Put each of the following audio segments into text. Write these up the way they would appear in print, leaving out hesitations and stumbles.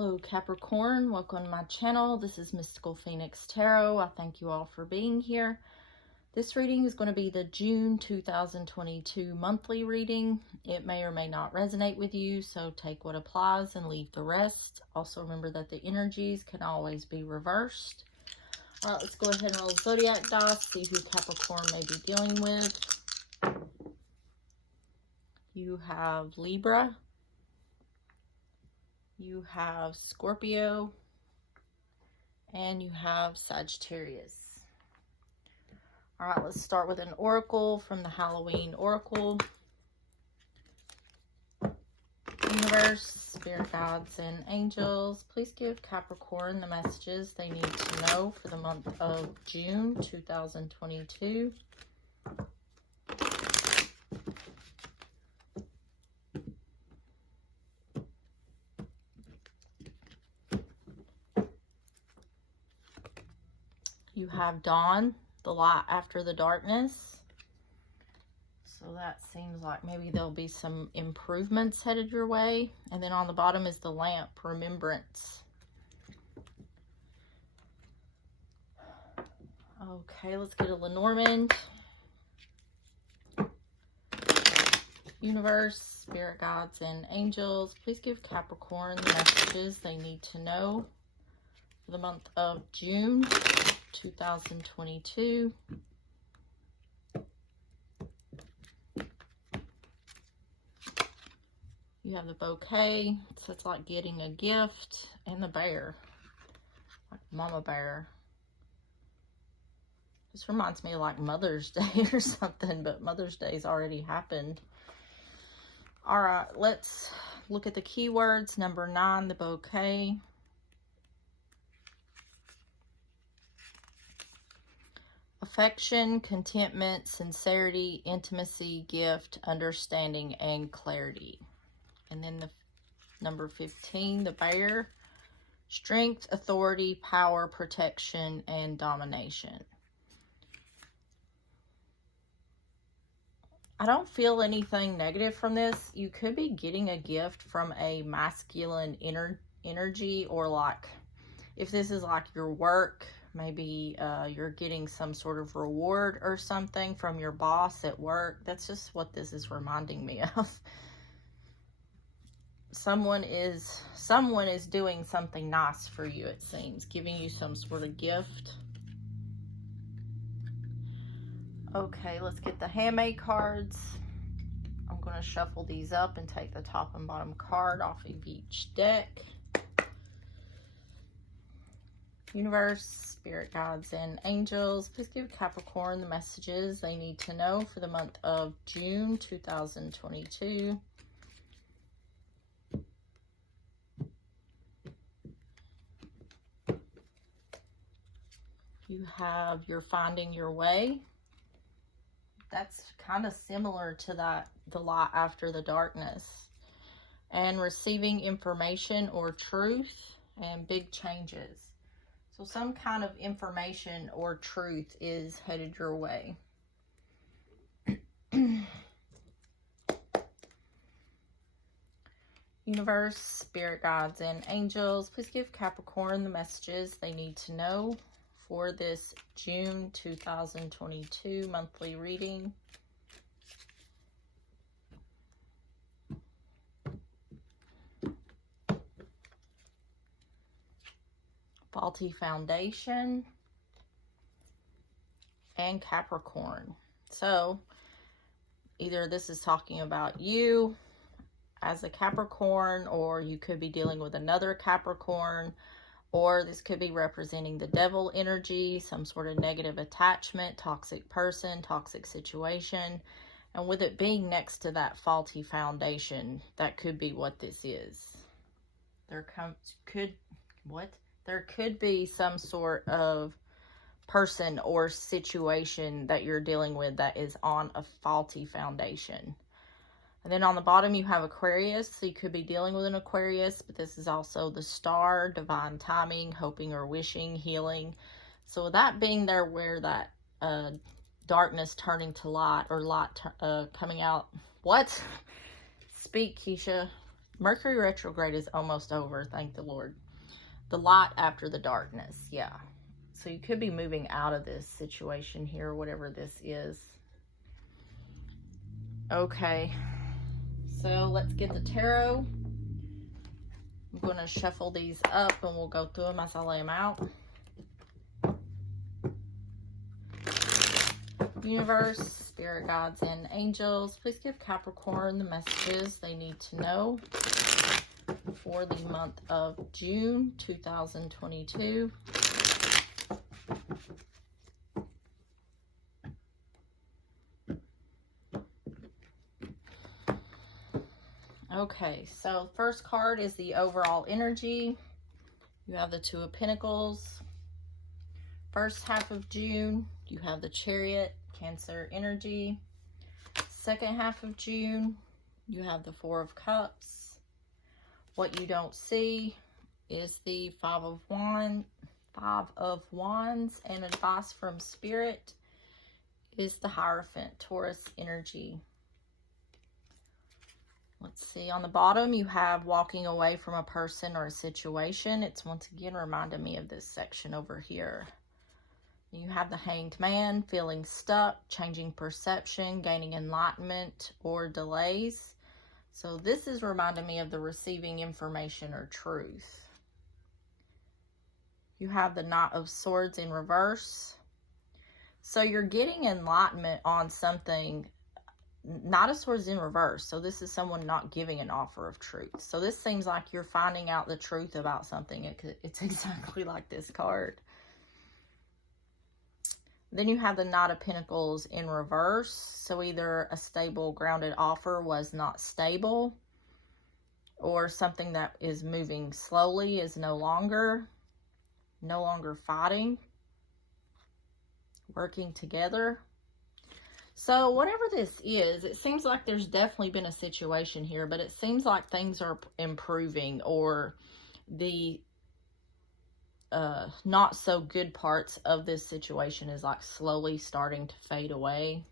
Hello Capricorn, welcome to my channel. This is Mystical Phoenix Tarot. I thank you all for being here. This reading is going to be the June 2022 monthly reading. It may or may not resonate with you, so take what applies and leave the rest. Also remember that the energies can always be reversed. All right, let's go ahead and roll zodiac dice, see who Capricorn may be dealing with. You have Libra. You have Scorpio, and you have Sagittarius. All right, let's start with an oracle from the Halloween Oracle. Universe, spirit guides, and angels, please give Capricorn the messages they need to know for the month of June 2022. You have dawn, the light after the darkness. So that seems like maybe there'll be some improvements headed your way. And then on the bottom is the lamp, remembrance. Okay, let's get a Lenormand. Universe, spirit guides, and angels, please give Capricorn the messages they need to know for the month of June 2022. You have the bouquet, so it's like getting a gift, and the bear, like mama bear. This reminds me of like Mother's Day or something, but Mother's Day's already happened. All right, let's look at the keywords. Number 9, the bouquet. Affection, contentment, sincerity, intimacy, gift, understanding, and clarity. And then the number 15, the bear. Strength, authority, power, protection, and domination. I don't feel anything negative from this. You could be getting a gift from a masculine energy, or like if this is like your work, maybe you're getting some sort of reward or something from your boss at work. That's just what this is reminding me of. Someone is doing something nice for you, it seems, giving you some sort of gift. Okay, let's get the handmade cards. I'm going to shuffle these up and take the top and bottom card off of each deck. Universe, spirit guides, and angels, please give Capricorn the messages they need to know for the month of June 2022. You have you're finding your way. That's kind of similar to that, the light after the darkness. And receiving information or truth, and big changes. So some kind of information or truth is headed your way. Universe, spirit guides, and angels, please give Capricorn the messages they need to know for this June 2022 monthly reading. Faulty foundation, and Capricorn. So either this is talking about you as a Capricorn, or you could be dealing with another Capricorn, or this could be representing the devil energy, some sort of negative attachment, toxic person, toxic situation. And with it being next to that faulty foundation, that could be what this is. There could be some sort of person or situation that you're dealing with that is on a faulty foundation. And then on the bottom you have Aquarius, so you could be dealing with an Aquarius, but this is also the star, divine timing, hoping or wishing, healing. So with that being there, where that darkness turning to light, or light coming out. What? Speak, Keisha. Mercury retrograde is almost over, thank the Lord. The light after the darkness, yeah. So you could be moving out of this situation here, whatever this is. Okay, so let's get the tarot. I'm going to shuffle these up and we'll go through them as I lay them out. Universe, spirit guides, and angels, please give Capricorn the messages they need to know for the month of June 2022. Okay, so first card is the overall energy. You have the Two of Pentacles. First half of June, you have the Chariot, Cancer energy. Second half of June, you have the Four of Cups. What you don't see is the Five of Wands, and advice from Spirit is the Hierophant, Taurus energy. Let's see, on the bottom you have walking away from a person or a situation. It's once again reminding me of this section over here. You have the Hanged Man, feeling stuck, changing perception, gaining enlightenment, or delays. So this is reminding me of the receiving information or truth. You have the Knight of Swords in reverse. So you're getting enlightenment on something. Knight of Swords in reverse. So this is someone not giving an offer of truth. So this seems like you're finding out the truth about something. It's exactly like this card. Then you have the Knight of Pentacles in reverse. So either a stable, grounded offer was not stable, or something that is moving slowly is no longer fighting, working together. So whatever this is, it seems like there's definitely been a situation here, but it seems like things are improving, or the not so good parts of this situation is like slowly starting to fade away,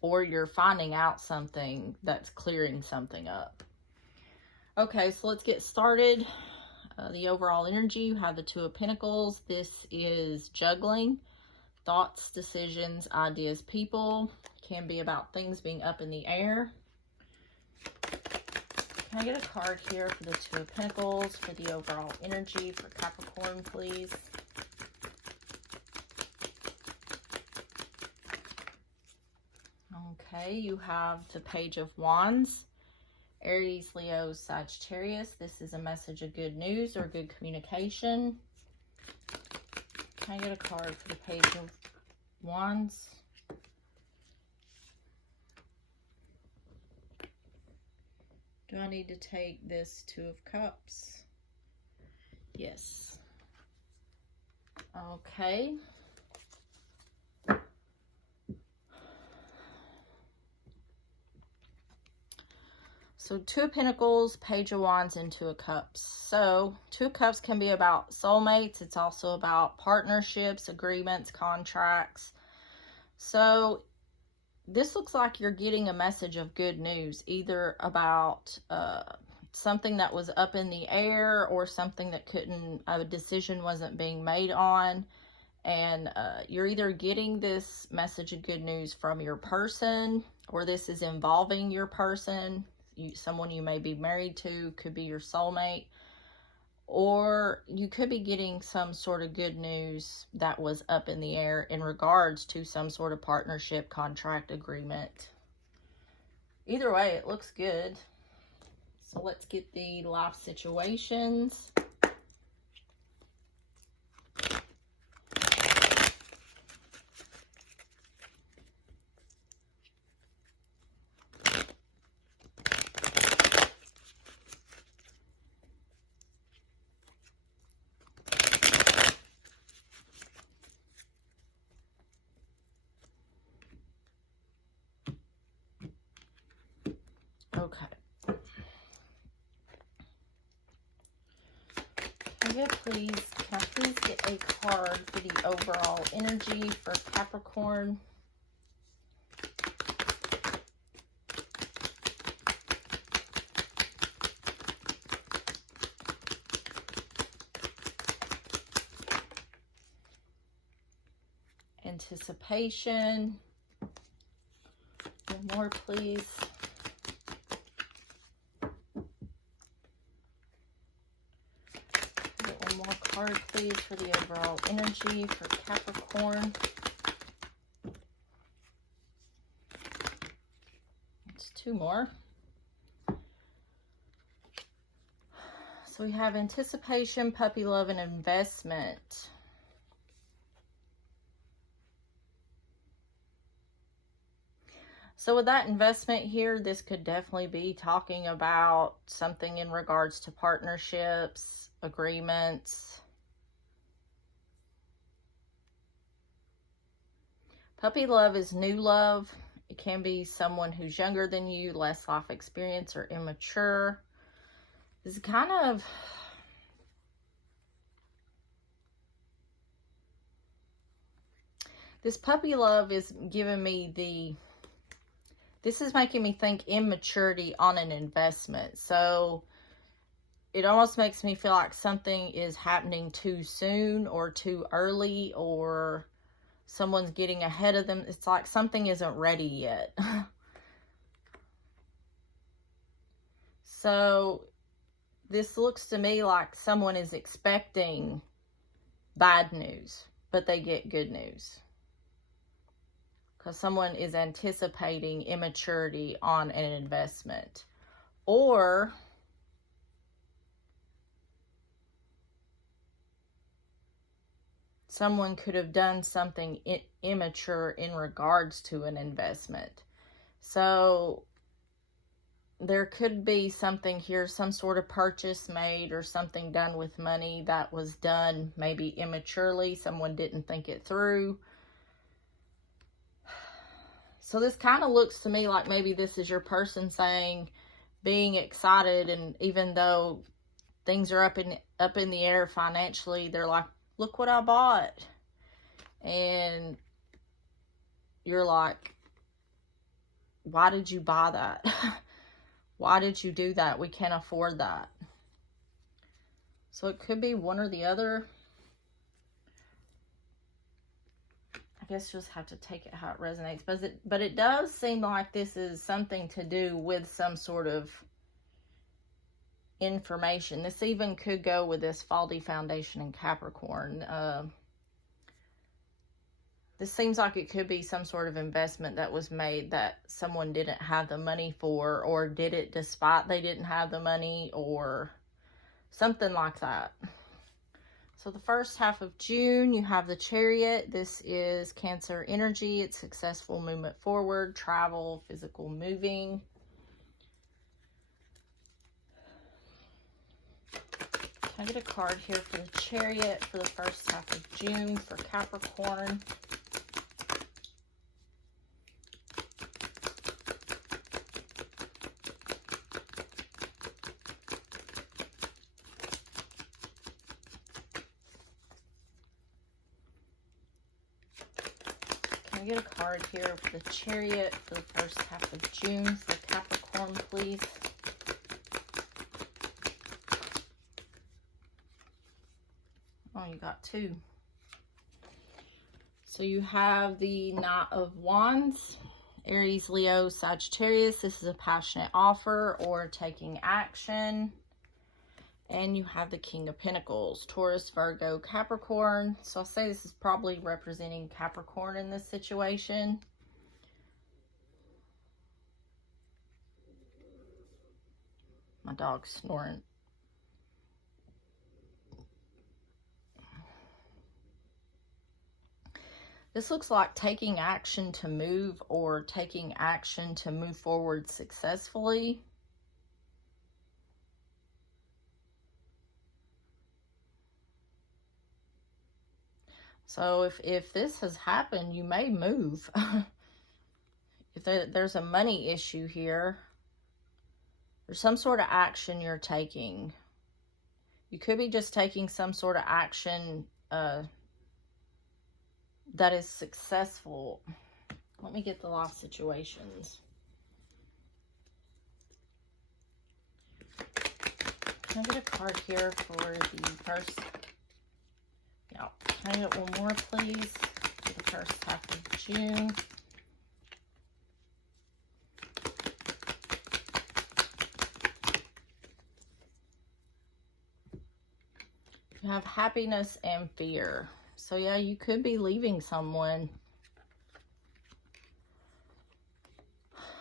or you're finding out something that's clearing something up. Okay, so let's get started. The overall energy, you have the Two of Pentacles. This is juggling, thoughts, decisions, ideas, people. Can be about things being up in the air. Can I get a card here for the Two of Pentacles for the overall energy for Capricorn, please? Okay, you have the Page of Wands. Aries, Leo, Sagittarius. This is a message of good news or good communication. Can I get a card for the Page of Wands? Do I need to take this Two of Cups? Yes. Okay. So Two of Pentacles, Page of Wands, and Two of Cups. So Two of Cups can be about soulmates. It's also about partnerships, agreements, contracts. So this looks like you're getting a message of good news, either about something that was up in the air, or something that a decision wasn't being made on. And you're either getting this message of good news from your person, or this is involving your person. Someone you may be married to, could be your soulmate. Or you could be getting some sort of good news that was up in the air in regards to some sort of partnership, contract, agreement. Either way, it looks good. So let's get the life situations. Okay. Can I please get a card for the overall energy for Capricorn? anticipation. One more, please. One more card, please, for the overall energy for Capricorn. It's two more. So we have anticipation, puppy love, and investment. So with that investment here, this could definitely be talking about something in regards to partnerships, agreements. Puppy love is new love. It can be someone who's younger than you, less life experience, or immature. This is kind of... This puppy love is giving me the... This is making me think immaturity on an investment. So it almost makes me feel like something is happening too soon or too early, or someone's getting ahead of them. It's like something isn't ready yet. So this looks to me like someone is expecting bad news, but they get good news. Because someone is anticipating immaturity on an investment. Or someone could have done something immature in regards to an investment. So there could be something here, some sort of purchase made or something done with money that was done maybe immaturely. Someone didn't think it through. So this kind of looks to me like maybe this is your person saying, being excited, and even though things are up in the air financially, they're like, look what I bought. And you're like, why did you buy that? Why did you do that? We can't afford that. So it could be one or the other. I guess you'll just have to take it how it resonates. But it does seem like this is something to do with some sort of information. This even could go with this faulty foundation in Capricorn. This seems like it could be some sort of investment that was made that someone didn't have the money for, or did it despite they didn't have the money, or something like that. So the first half of June, you have the Chariot. This is Cancer energy. It's successful movement forward, travel, physical moving. Can I get a card here for the Chariot for the first half of June for Capricorn? Can I get a card here for the Chariot for the first half of June for Capricorn, please? Oh, you got two. So you have the Knight of Wands, Aries, Leo, Sagittarius. This is a passionate offer or taking action. And you have the King of Pentacles, Taurus, Virgo, Capricorn. So I'll say this is probably representing Capricorn in this situation. My dog's snoring. This looks like taking action to move, or taking action to move forward successfully. So if this has happened, you may move. If there's a money issue here, there's some sort of action you're taking. You could be just taking some sort of action that is successful. Let me get the life situations. Can I get a card here for the first... No. Can I get one more, please? For the first half of June. You have happiness and fear. So yeah, you could be leaving someone.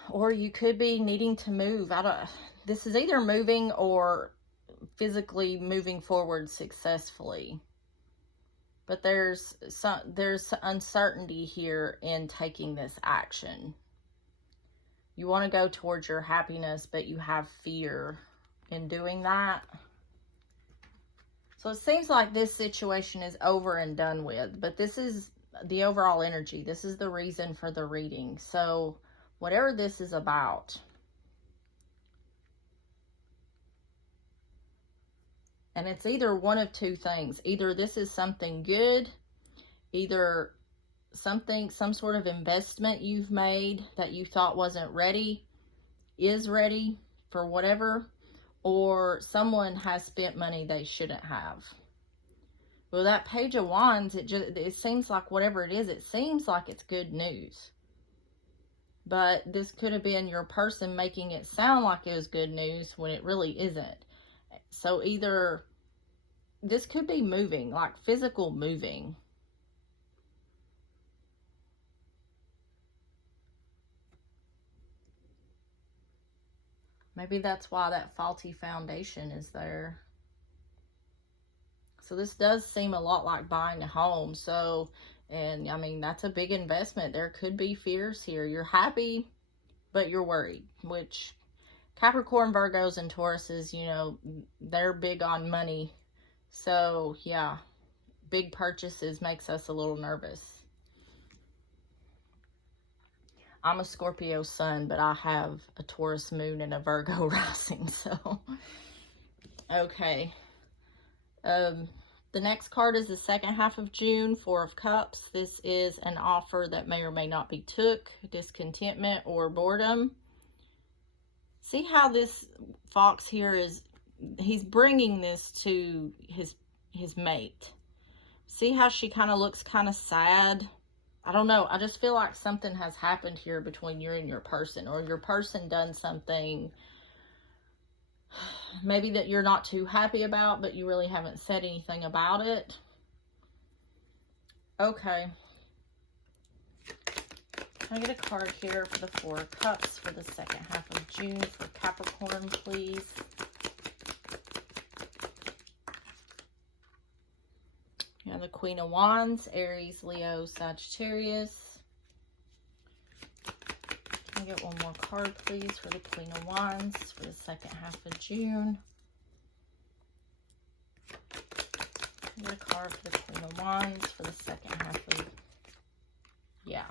Or you could be needing to move. This is either moving or physically moving forward successfully. But there's uncertainty here in taking this action. You want to go towards your happiness, but you have fear in doing that. So it seems like this situation is over and done with, but this is the overall energy. This is the reason for the reading. So whatever this is about, and it's either one of two things. Either this is something good, either some sort of investment you've made that you thought wasn't ready, is ready for whatever, or someone has spent money they shouldn't have. Well, that Page of Wands, it seems like whatever it is, it seems like it's good news. But this could have been your person making it sound like it was good news when it really isn't. So either this could be moving, like physical moving. Maybe that's why that faulty foundation is there. So this does seem a lot like buying a home. So, and I mean, that's a big investment. There could be fears here. You're happy, but you're worried, which Capricorn, Virgos, and Tauruses, you know, they're big on money. So yeah, big purchases makes us a little nervous. I'm a Scorpio sun, but I have a Taurus moon and a Virgo rising, so. Okay. The next card is the second half of June, Four of Cups. This is an offer that may or may not be took, discontentment or boredom. See how this fox here is, he's bringing this to his mate. See how she kind of looks kind of sad? I don't know. I just feel like something has happened here between you and your person, or your person done something maybe that you're not too happy about, but you really haven't said anything about it. Okay. Can I get a card here for the Four of Cups for the second half of June for Capricorn, please? You have the Queen of Wands, Aries, Leo, Sagittarius. Can I get one more card, please, for the Queen of Wands for the second half of June? Get a card for the Queen of Wands for the second half of, yeah.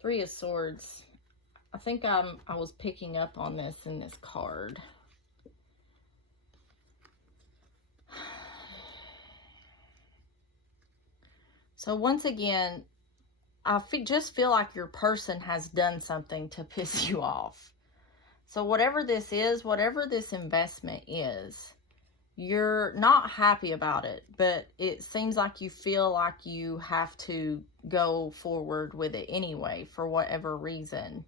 Three of Swords. I think I was picking up on this in this card. So once again, I just feel like your person has done something to piss you off. So whatever this is, whatever this investment is, you're not happy about it, but it seems like you feel like you have to go forward with it anyway for whatever reason.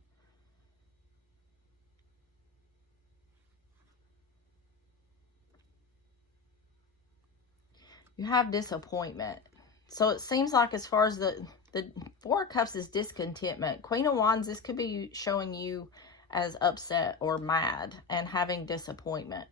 You have disappointment. So it seems like as far as the Four of Cups is discontentment. Queen of Wands, this could be showing you as upset or mad and having disappointment.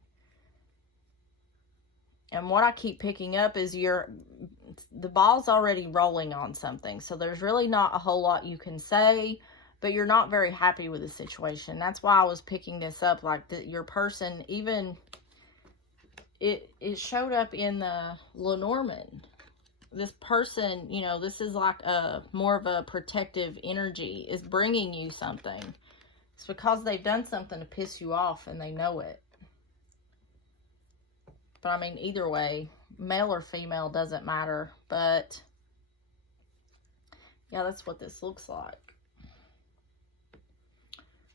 And what I keep picking up is the ball's already rolling on something. So there's really not a whole lot you can say, but you're not very happy with the situation. That's why I was picking this up, like your person, even it showed up in the Lenormand. This person, you know, this is like more of a protective energy, is bringing you something. It's because they've done something to piss you off and they know it. But I mean, either way, male or female doesn't matter. But yeah, that's what this looks like.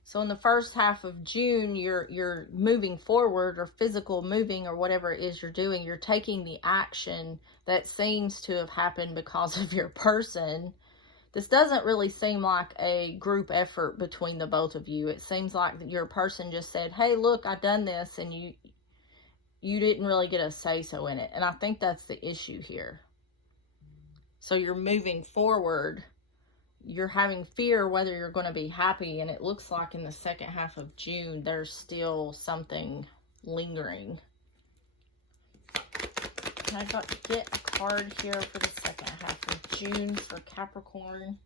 So in the first half of June, you're moving forward, or physical moving, or whatever it is you're doing. You're taking the action that seems to have happened because of your person. This doesn't really seem like a group effort between the both of you. It seems like your person just said, hey, look, I've done this, and you didn't really get a say-so in it. And I think that's the issue here. So you're moving forward. You're having fear whether you're going to be happy, and it looks like in the second half of June there's still something lingering. I got to get a card here for the second half of June for Capricorn.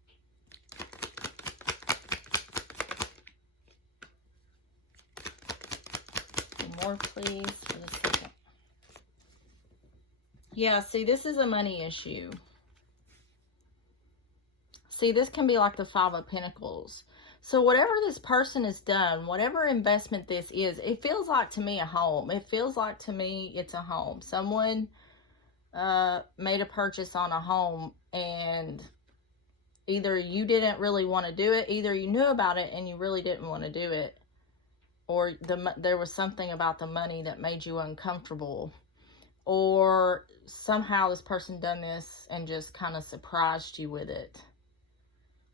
One more, please, for the second. Yeah, see, this is a money issue. See, this can be like the Five of Pentacles. So whatever this person has done, whatever investment this is, it feels like to me a home. It feels like to me it's a home. Someone made a purchase on a home, and either you didn't really want to do it, either you knew about it and you really didn't want to do it, or there was something about the money that made you uncomfortable, or somehow this person done this and just kind of surprised you with it,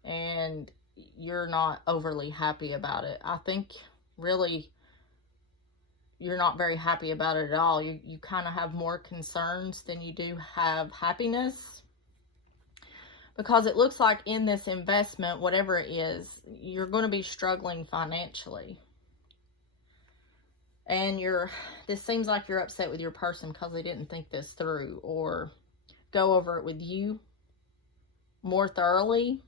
and you're not overly happy about it. I think really you're not very happy about it at all. You kind of have more concerns than you do have happiness, because it looks like in this investment, whatever it is, you're going to be struggling financially. And this seems like you're upset with your person because they didn't think this through or go over it with you more thoroughly.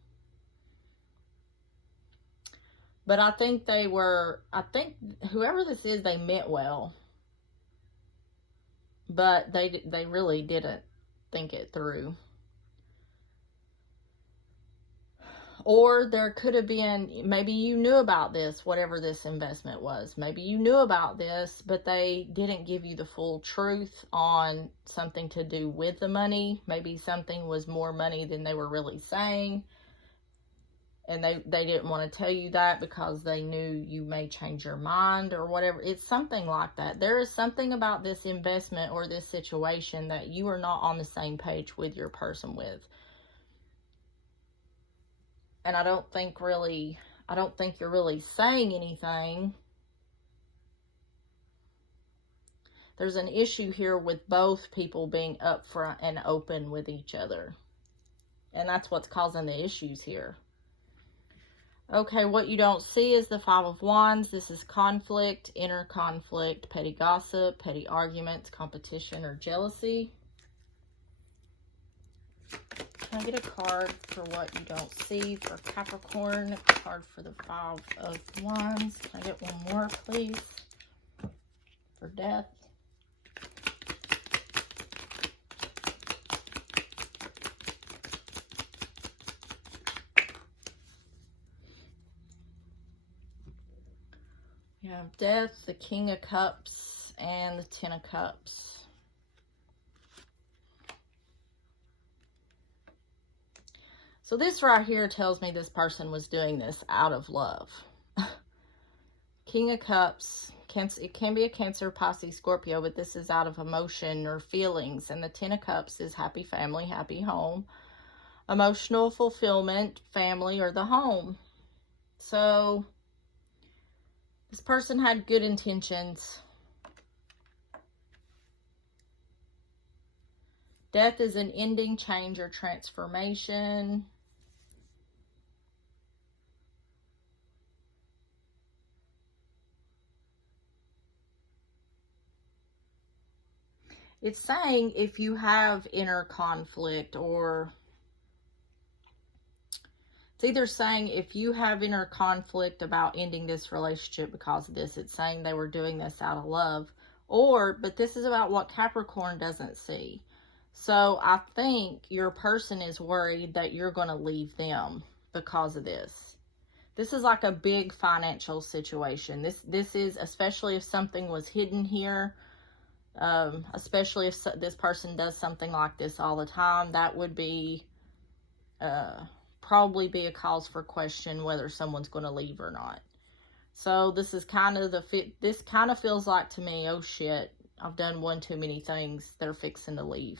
But I think whoever this is, they meant well. But they really didn't think it through. Or there could have been, maybe you knew about this, whatever this investment was. Maybe you knew about this, but they didn't give you the full truth on something to do with the money. Maybe something was more money than they were really saying. And they didn't want to tell you that because they knew you may change your mind or whatever. It's something like that. There is something about this investment or this situation that you are not on the same page with your person with. And I don't think you're really saying anything. There's an issue here with both people being upfront and open with each other. And that's what's causing the issues here. Okay, what you don't see is the Five of Wands. This is conflict, inner conflict, petty gossip, petty arguments, competition, or jealousy. Can I get a card for what you don't see for Capricorn? A card for the Five of Wands. Can I get one more, please? For death. You have Death, the King of Cups, and the Ten of Cups. So this right here tells me this person was doing this out of love. King of Cups, it can be a Cancer, Pisces, Scorpio, but this is out of emotion or feelings. And the Ten of Cups is happy family, happy home, emotional fulfillment, family, or the home. So this person had good intentions. Death is an ending, change, or transformation. It's saying if you have inner conflict, or it's either saying if you have inner conflict about ending this relationship because of this, it's saying they were doing this out of love. But this is about what Capricorn doesn't see. So I think your person is worried that you're going to leave them because of this. This is like a big financial situation. This is, especially if something was hidden here, especially if this person does something like this all the time, that would be probably be a cause for question whether someone's going to leave or not. So this is kind of this kind of feels like to me, oh shit, I've done one too many things. They're fixing to leave.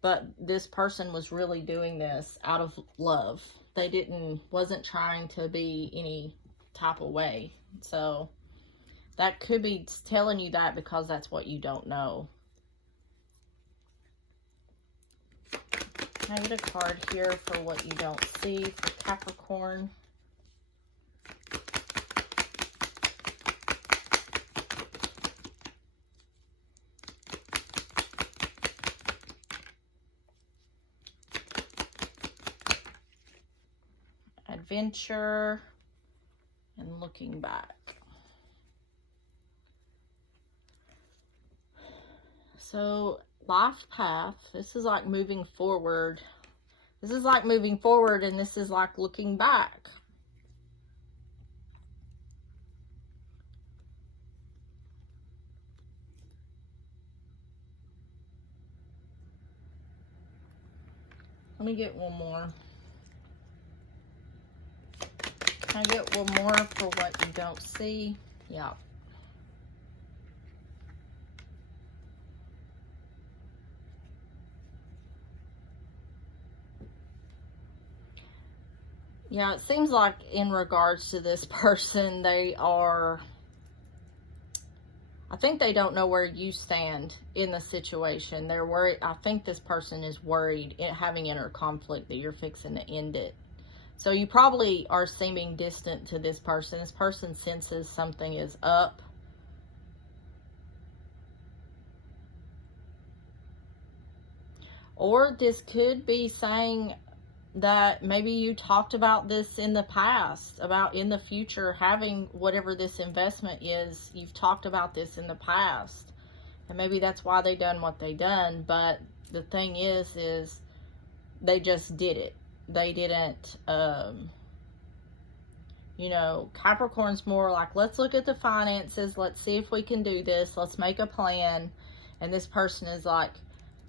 But this person was really doing this out of love. They wasn't trying to be any type of way. So that could be telling you that because that's what you don't know. Can I get a card here for what you don't see for Capricorn? Adventure and looking back. So life path, this is like moving forward. This is like moving forward, and this is like looking back. Let me get one more. Can I get one more for what you don't see? Yeah. Yeah, it seems like in regards to this person, they are, I think they don't know where you stand in the situation. They're worried. I think this person is worried, having inner conflict, that you're fixing to end it. So you probably are seeming distant to this person. This person senses something is up. Or this could be saying that maybe you talked about this in the past, about in the future having whatever this investment is. You've talked about this in the past, and maybe that's why they done what they done. But the thing is they just did it. They didn't, you know, Capricorn's more like, let's look at the finances. Let's see if we can do this. Let's make a plan. And this person is like,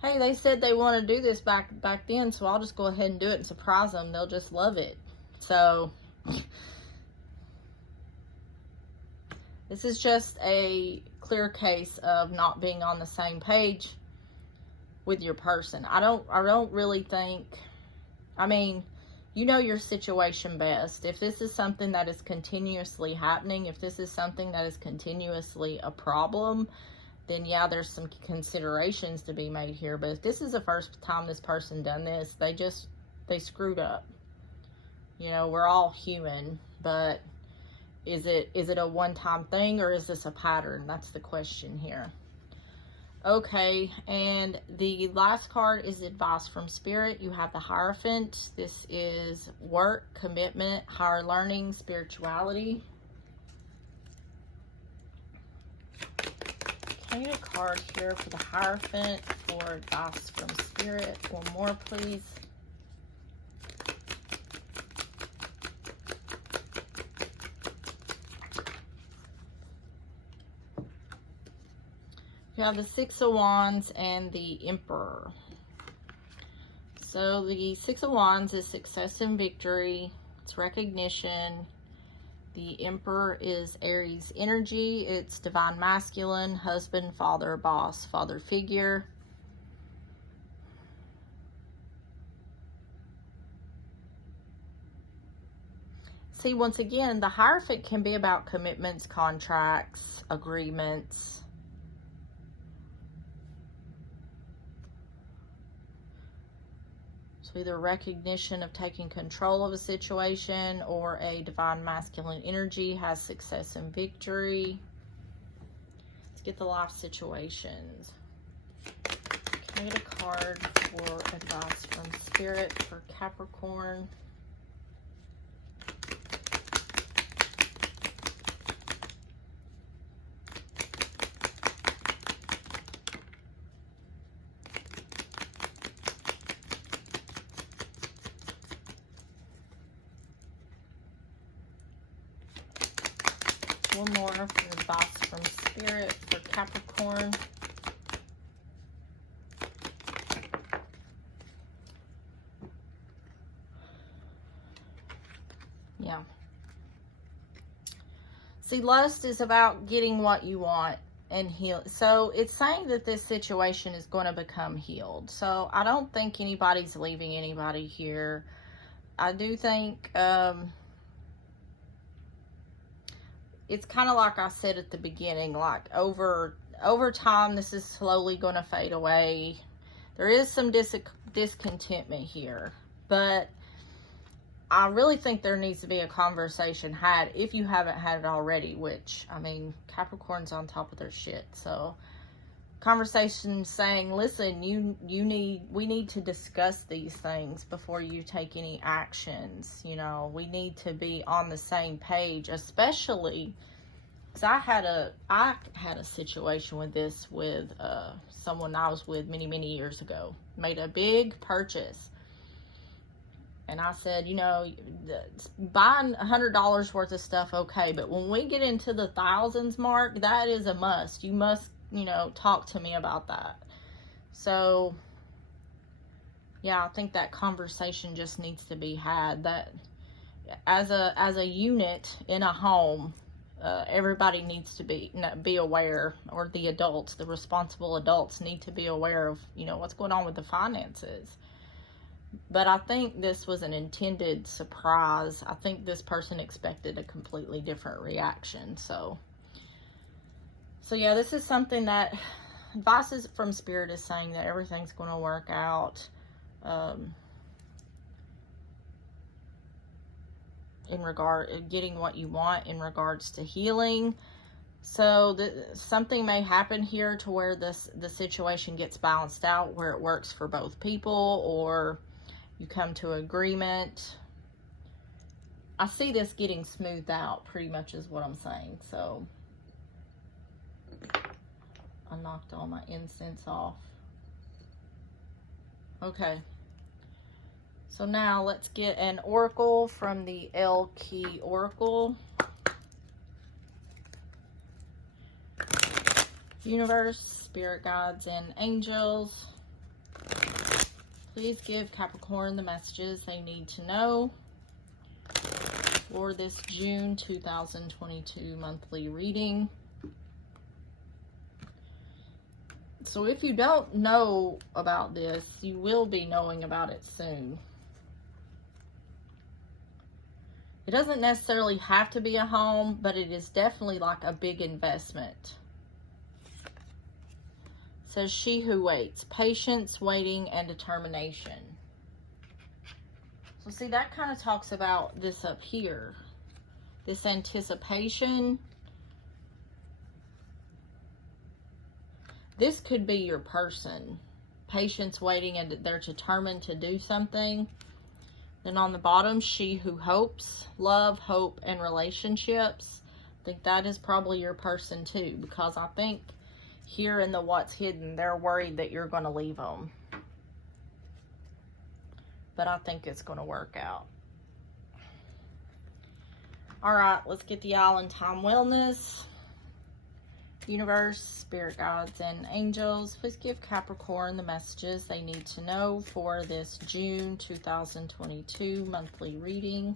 hey, they said they want to do this back then, so I'll just go ahead and do it and surprise them. They'll just love it. So this is just a clear case of not being on the same page with your person. I don't really think, I mean, you know your situation best. If this is something that is continuously happening, if this is something that is continuously a problem, then yeah, there's some considerations to be made here. But if this is the first time this person done this, they screwed up. You know, we're all human, but is it a one-time thing, or is this a pattern? That's the question here. Okay, and the last card is advice from Spirit. You have the Hierophant. This is work, commitment, higher learning, spirituality. Can I get a card here for the Hierophant for advice from Spirit? One more, please. You have the Six of Wands and the Emperor. So the Six of Wands is success and victory. It's recognition. The Emperor is Aries energy. It's divine masculine, husband, father, boss, father figure. See, once again, the Hierophant can be about commitments, contracts, agreements. So either recognition of taking control of a situation, or a divine masculine energy has success and victory. Let's get the life situations. Can I get a card for advice from Spirit for Capricorn? One more for advice from Spirit for Capricorn. Yeah. See, lust is about getting what you want and heal. So it's saying that this situation is going to become healed. So I don't think anybody's leaving anybody here. I do think it's kind of like I said at the beginning, like over time, this is slowly going to fade away. There is some discontentment here, but I really think there needs to be a conversation had, if you haven't had it already, which, I mean, Capricorn's on top of their shit. So conversation saying, listen, we need to discuss these things before you take any actions. You know, we need to be on the same page, especially because I had a situation with this with someone I was with many years ago. Made a big purchase, and I said, you know, buying $100 worth of stuff, okay, but when we get into the thousands mark, that is a must. You must, you know, talk to me about that. So yeah, I think that conversation just needs to be had, that as a unit in a home, everybody needs to be aware, or the adults, the responsible adults need to be aware of, you know, what's going on with the finances. But I think this was an intended surprise. I think this person expected a completely different reaction. So yeah, this is something that advice from Spirit is saying that everything's going to work out. In regard getting what you want in regards to healing. So something may happen here to where the situation gets balanced out, where it works for both people, or you come to agreement. I see this getting smoothed out, pretty much is what I'm saying. So I knocked all my incense off. Okay. So now let's get an oracle from the L Key Oracle. Universe, spirit guides, and angels, please give Capricorn the messages they need to know for this June 2022 monthly reading. So if you don't know about this, you will be knowing about it soon. It doesn't necessarily have to be a home, but it is definitely like a big investment. It says, she who waits, patience, waiting, and determination. So see, that kind of talks about this up here. This anticipation. This could be your person. Patience, waiting, and they're determined to do something. Then on the bottom, she who hopes, love, hope, and relationships. I think that is probably your person too, because I think here in the what's hidden, they're worried that you're going to leave them. But I think it's going to work out. All right, let's get the Island Time Wellness. Universe, spirit guides, and angels, please give Capricorn the messages they need to know for this June 2022 monthly reading.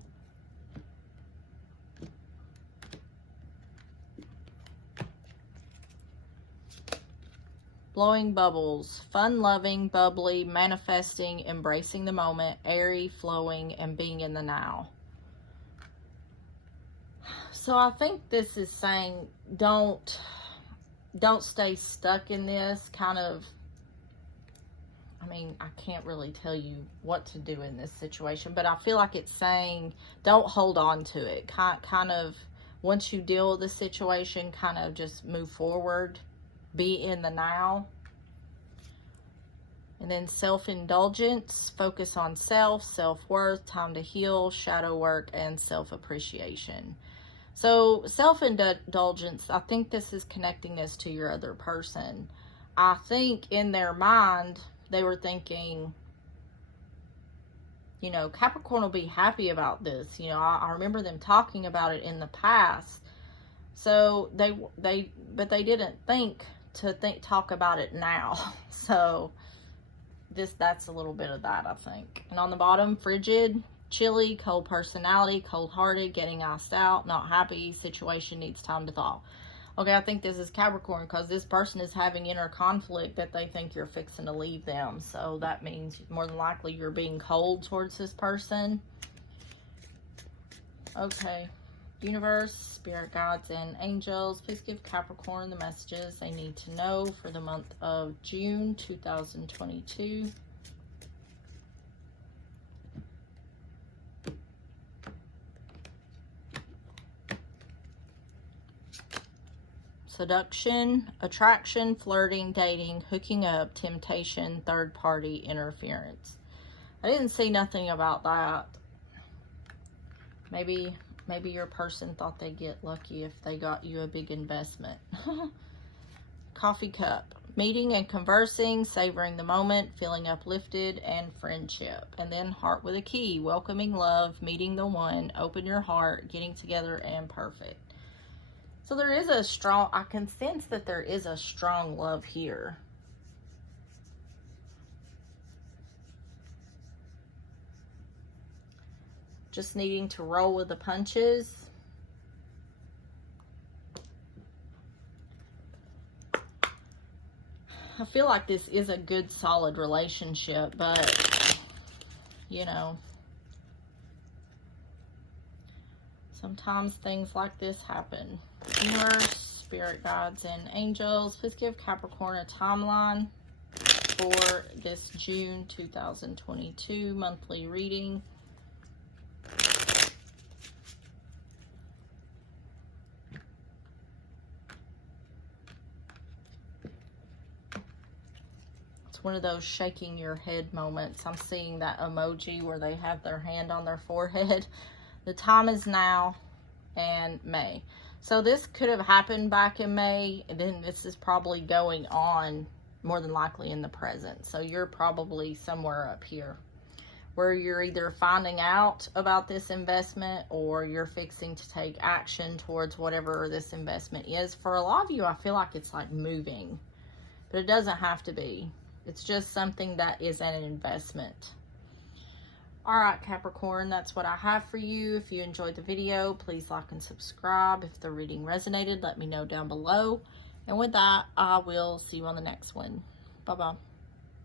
Blowing bubbles, fun-loving, bubbly, manifesting, embracing the moment, airy, flowing, and being in the now. So I think this is saying don't stay stuck in this kind of, I mean, I can't really tell you what to do in this situation, but I feel like it's saying don't hold on to it. Kind of, once you deal with the situation, kind of just move forward, be in the now. And then self-indulgence, focus on self, self-worth, time to heal, shadow work, and self-appreciation. So self-indulgence, I think this is connecting this to your other person. I think in their mind, they were thinking, you know, Capricorn will be happy about this. You know, I remember them talking about it in the past. So but they didn't talk about it now. So that's a little bit of that, I think. And on the bottom, frigid, chilly, cold personality, cold-hearted, getting iced out, not happy, situation needs time to thaw. Okay, I think this is Capricorn because this person is having inner conflict that they think you're fixing to leave them. So that means more than likely you're being cold towards this person. Okay, universe, spirit guides, and angels, please give Capricorn the messages they need to know for the month of June 2022. Seduction, attraction, flirting, dating, hooking up, temptation, third party interference. I didn't see nothing about that. Maybe your person thought they'd get lucky if they got you a big investment. Coffee cup, meeting and conversing, savoring the moment, feeling uplifted, and friendship. And then heart with a key, welcoming love, meeting the one, open your heart, getting together, and perfect. So there is a strong, I can sense that there is a strong love here. Just needing to roll with the punches. I feel like this is a good, solid relationship, but, you know, sometimes things like this happen. Universe, spirit guides, and angels, please give Capricorn a timeline for this June 2022 monthly reading. It's one of those shaking your head moments. I'm seeing that emoji where they have their hand on their forehead. The time is now and May. So this could have happened back in May, and then this is probably going on more than likely in the present. So you're probably somewhere up here where you're either finding out about this investment or you're fixing to take action towards whatever this investment is. For a lot of you, I feel like it's like moving, but it doesn't have to be. It's just something that is an investment. All right, Capricorn, that's what I have for you. If you enjoyed the video, please like and subscribe. If the reading resonated, let me know down below. And with that, I will see you on the next one. Bye-bye.